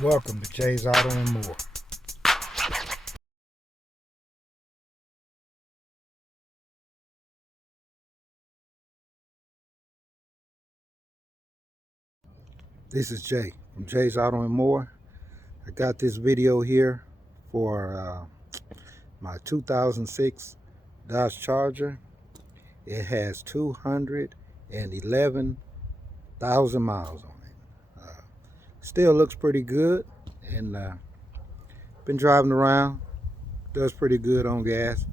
Welcome to Jay's Auto and More. This is Jay from Jay's Auto and More. I got this video here for my 2006 Dodge Charger. It has 211,000 miles on it. Still looks pretty good, and been driving around. Does pretty good on gas.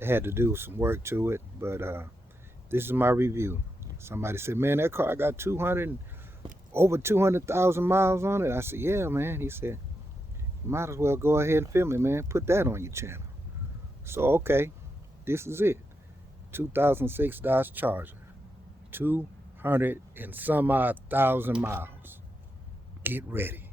I had to do some work to it, but this is my review. Somebody said, "Man, that car got over 200,000 miles on it." I said, "Yeah, man." He said, "You might as well go ahead and film it, man. Put that on your channel." So, okay, this is it. 2006 Dodge Charger. 200 and some odd thousand miles. Get ready.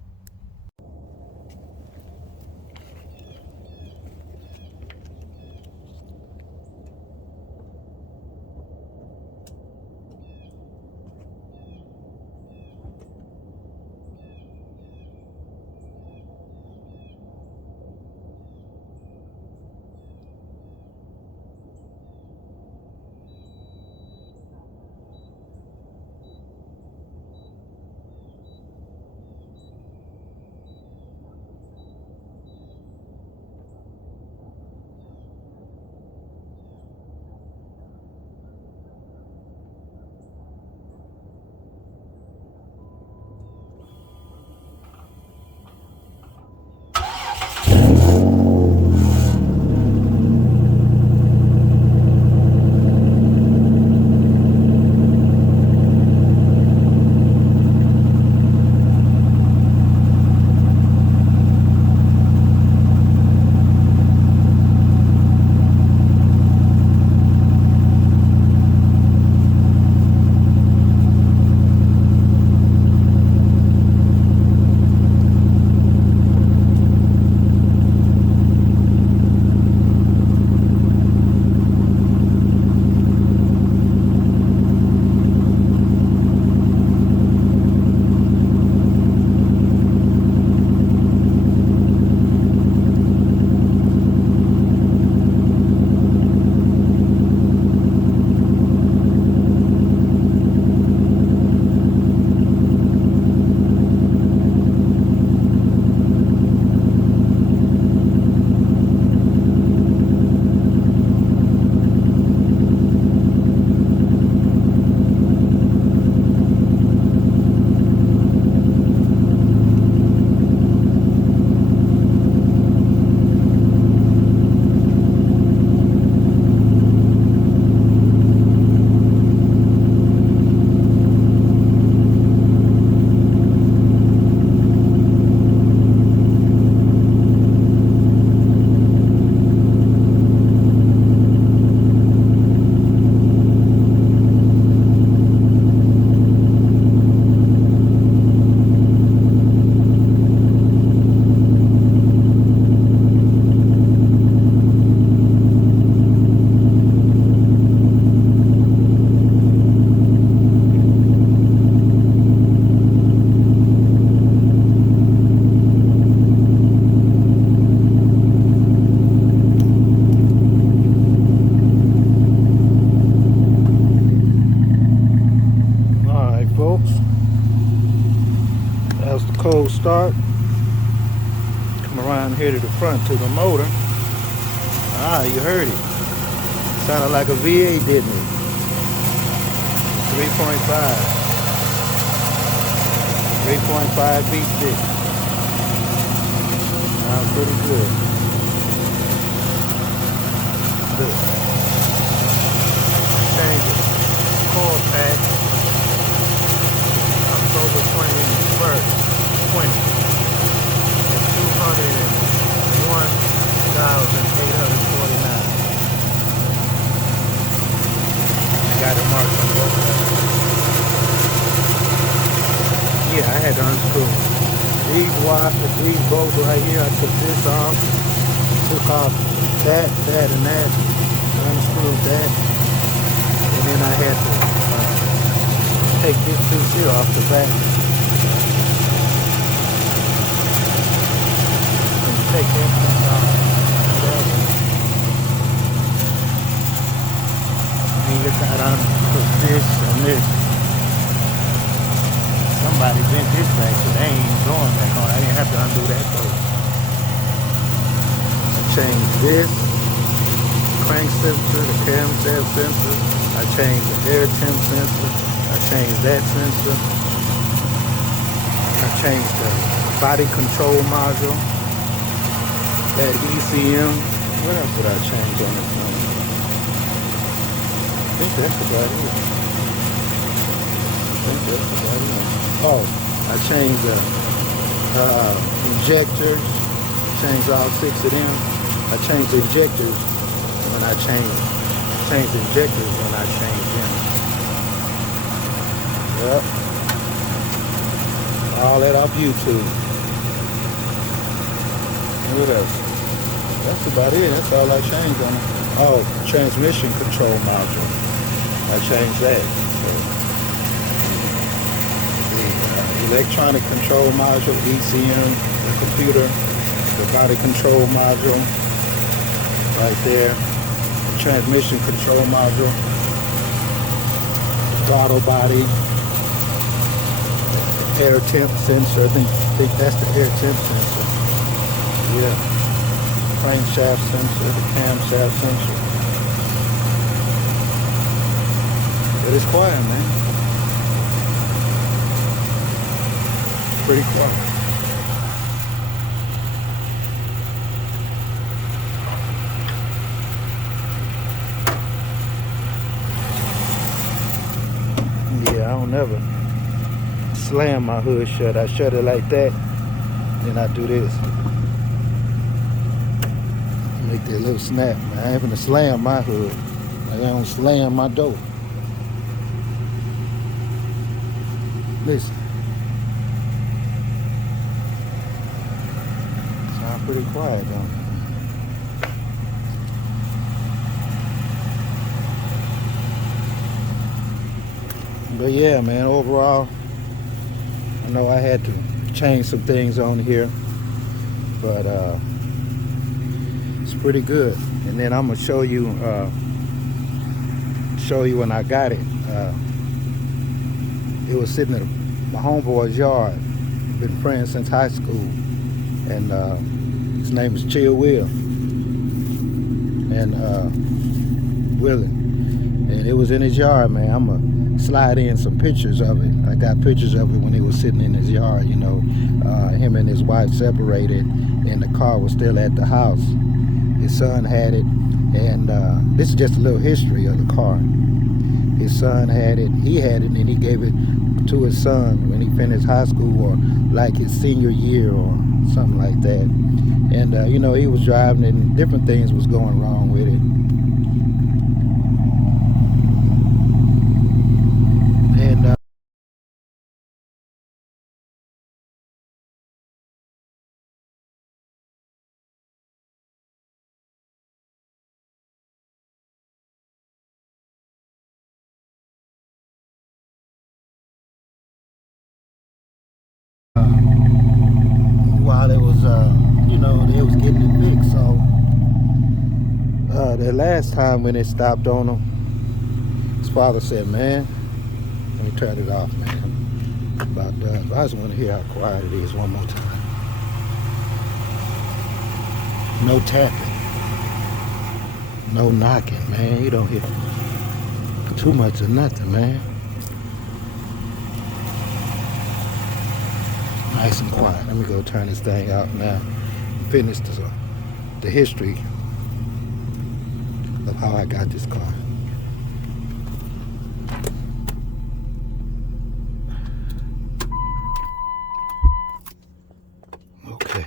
Alright, folks. That's the cold start. Come around here to the front to the motor. Ah, you heard it. Sounded like a V8, didn't it? 3.5. 3.5 V6. Sounds pretty good. Look. Change it. Coil pack. October 21st, 20. It's 201,849. Got it marked on both sides. Yeah, I had to unscrew these bolts right here. I took this off, took off that, and that, unscrewed that, and then I had to take this piece here off the back. this back, so they ain't going back on. I didn't have to undo that though. I changed this crank sensor, the camshaft sensor. I changed the air temp sensor. I changed that sensor. I changed the body control module. That ECM. What else did I change on this one? I think that's about it. Oh, I changed the injectors. Changed all 6 of them. I changed the injectors when I changed the injectors when I changed them. Yep. All that off YouTube. What else? That's about it. That's all I changed on it. Oh, transmission control module. I changed that. So, the electronic control module, ECM, the computer, the body control module, right there. The transmission control module, throttle body, air temp sensor. I think that's the air temp sensor. Yeah. Crankshaft sensor, the camshaft sensor. But it's quiet, man. Pretty quiet. Yeah, I don't never slam my hood shut. I shut it like that, then I do this. Make that little snap, man. I ain't gonna slam my hood. Like I don't slam my door. Listen. Sound pretty quiet, don't it? But yeah, man, overall, I know I had to change some things on here, but it's pretty good. And then I'm gonna show you when I got it. It was sitting in my homeboy's yard. Been friends since high school, and his name is Chill Will and Willie. And it was in his yard, man. I'm gonna slide in some pictures of it. I got pictures of it when he was sitting in his yard. You know, him and his wife separated, and the car was still at the house. His son had it, and this is just a little history of the car. His son had it, he had it, and he gave it to his son when he finished high school, or like his senior year or something like that. And you know, he was driving it and different things was going wrong with it. And while it was, you know, they was getting it fixed. So the last time when it stopped on him, his father said, "Man, let me turn it off, man. About done. I just want to hear how quiet it is one more time. No tapping, no knocking, man. You don't hear too much of nothing, man. Nice and quiet. Let me go turn this thing out now. Finish the history of how I got this car. Okay.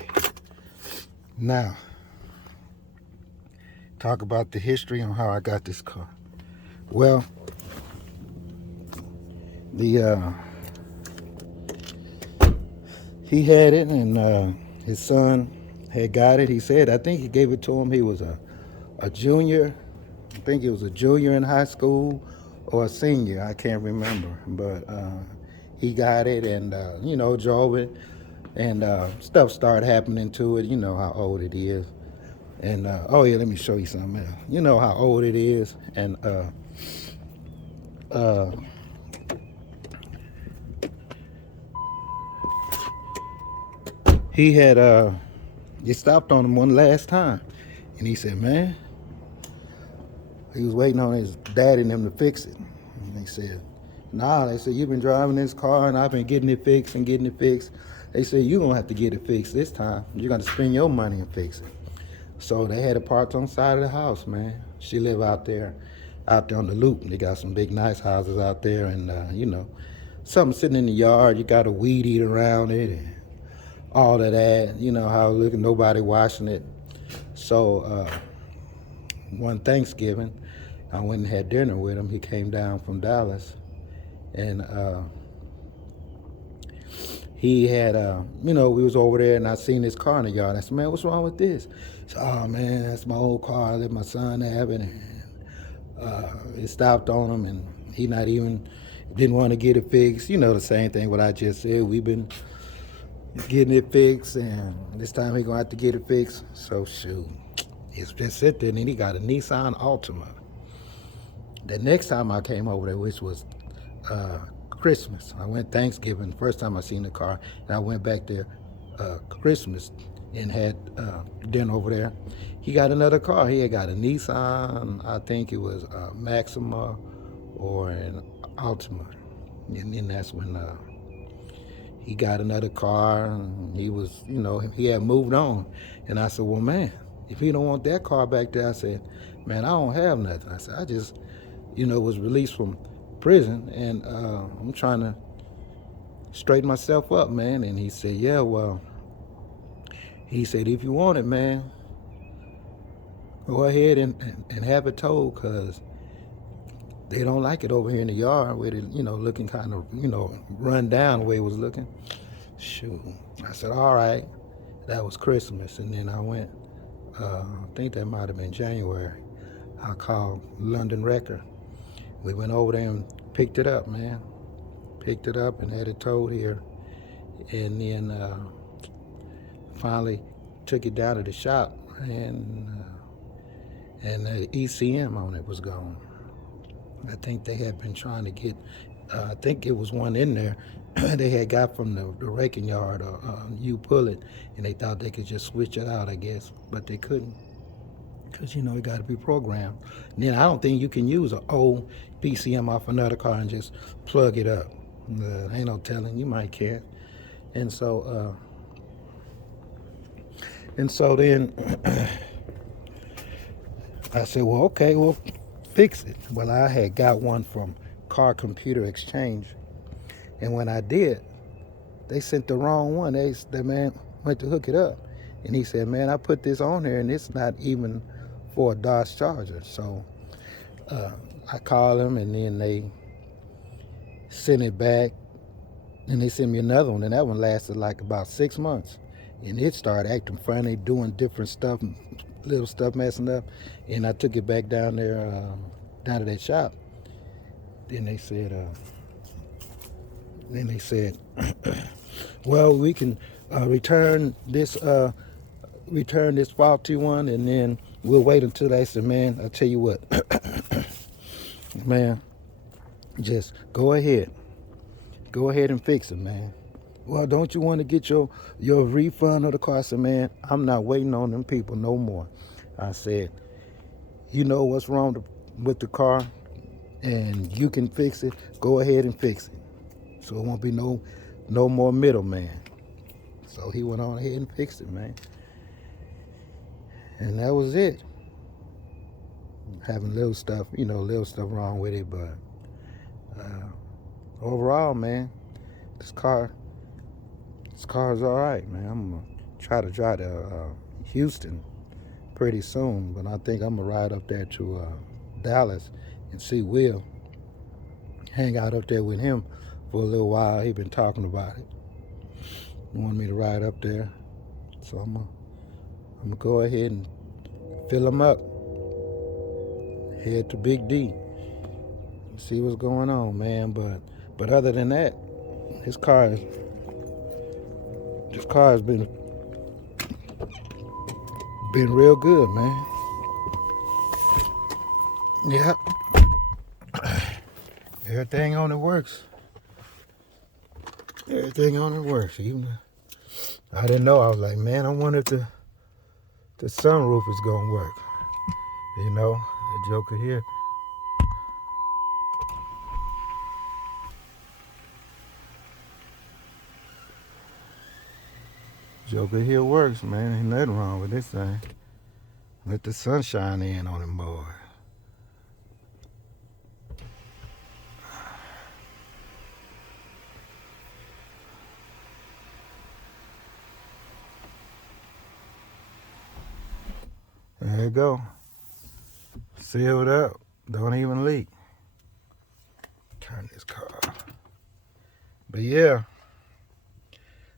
Now, talk about the history on how I got this car. Well, he had it, and his son had got it. He said, I think he gave it to him. He was a junior. I think he was a junior in high school or a senior. I can't remember. But he got it and, you know, drove it. And stuff started happening to it. You know how old it is. And, oh, yeah, let me show you something else. You know how old it is. And he had you stopped on him one last time, and he said, man, he was waiting on his daddy and them to fix it. And they said, nah, they said, you've been driving this car and I've been getting it fixed and getting it fixed. They said, you're going to have to get it fixed this time. You're going to spend your money and fix it. So they had it parked on the side of the house, man. She live out there on the loop. They got some big nice houses out there, and you know, something sitting in the yard. You got a weed eat around it and all of that. You know how it looking, nobody washing it. So one Thanksgiving, I went and had dinner with him. He came down from Dallas, and he had, you know, we was over there, and I seen his car in the yard. I said, man, what's wrong with this? He said, oh man, that's my old car. I let my son have it, and it stopped on him, and he not even didn't want to get it fixed. You know, the same thing what I just said. We've been getting it fixed, and this time he gonna have to get it fixed. So shoot, it's just sit there, and then he got a Nissan Altima. The next time I came over there, which was Christmas, I went Thanksgiving, first time I seen the car, and I went back there Christmas and had dinner over there. He got another car. He had got a Nissan, I think it was a Maxima or an Altima. And then that's when he got another car, and he was, you know, he had moved on. And I said, well, man, if he don't want that car back there, I said, man, I don't have nothing. I said, I just, you know, was released from prison, and I'm trying to straighten myself up, man. And he said, yeah, well, he said, if you want it, man, go ahead and have it towed, because they don't like it over here in the yard with it, you know, looking kind of, you know, run down the way it was looking. Shoot. I said, all right. That was Christmas. And then I went, I think that might have been January. I called London Record. We went over there and picked it up, man. Picked it up and had it towed here. And then finally took it down to the shop, and the ECM on it was gone. I think they had been trying to get, I think it was one in there they had got from the raking yard, or you pull it, and they thought they could just switch it out, I guess, but they couldn't, because, you know, it got to be programmed. And then I don't think you can use an old PCM off another car and just plug it up. Ain't no telling, you might can't. And so then I said, well, okay, well, fix it. Well, I had got one from Car Computer Exchange, and when I did, they sent the wrong one. The man went to hook it up, and he said, man, I put this on here, and it's not even for a Dodge Charger. So I called them, and then they sent it back, and they sent me another one, and that one lasted like about 6 months, and it started acting funny, doing different stuff, little stuff messing up. And I took it back down there, down to that shop. Then they said, well, we can return this faulty one, and then we'll wait until they said, man, I'll tell you what, man, just go ahead and fix it, man. Well, don't you want to get your refund of the car? I said, man, I'm not waiting on them people no more. I said, you know what's wrong with the car, and you can fix it. Go ahead and fix it, so it won't be no more middleman. So he went on ahead and fixed it, man. And that was it. Having little stuff wrong with it, but overall, man, this car is all right, man. I'm gonna try to drive to Houston pretty soon, but I think I'm gonna ride up there to Dallas and see Will. Hang out up there with him for a little while. He been talking about it. He wanted me to ride up there, so I'm gonna go ahead and fill him up. Head to Big D. See what's going on, man. But other than that, this car has been real good, man. Yeah. Everything on it works. Even I didn't know. I was like, man, I wonder if the sunroof is gonna work. You know, the Joker here. Joker here works, man. Ain't nothing wrong with this thing. Let the sun shine in on him, boy. There you go. Sealed up. Don't even leak. Turn this car off. But yeah,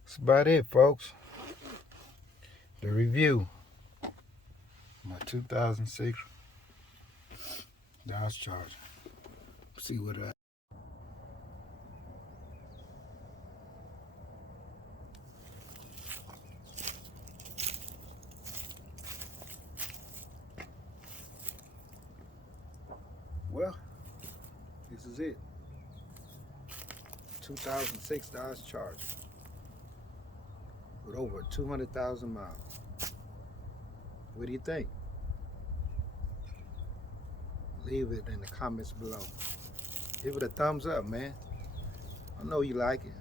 that's about it, folks. The review. My 2006 Dodge Charger. See what I. Well, this is it. 2006 Dodge Charger with over 200,000 miles. What do you think? Leave it in the comments below. Give it a thumbs up, man. I know you like it.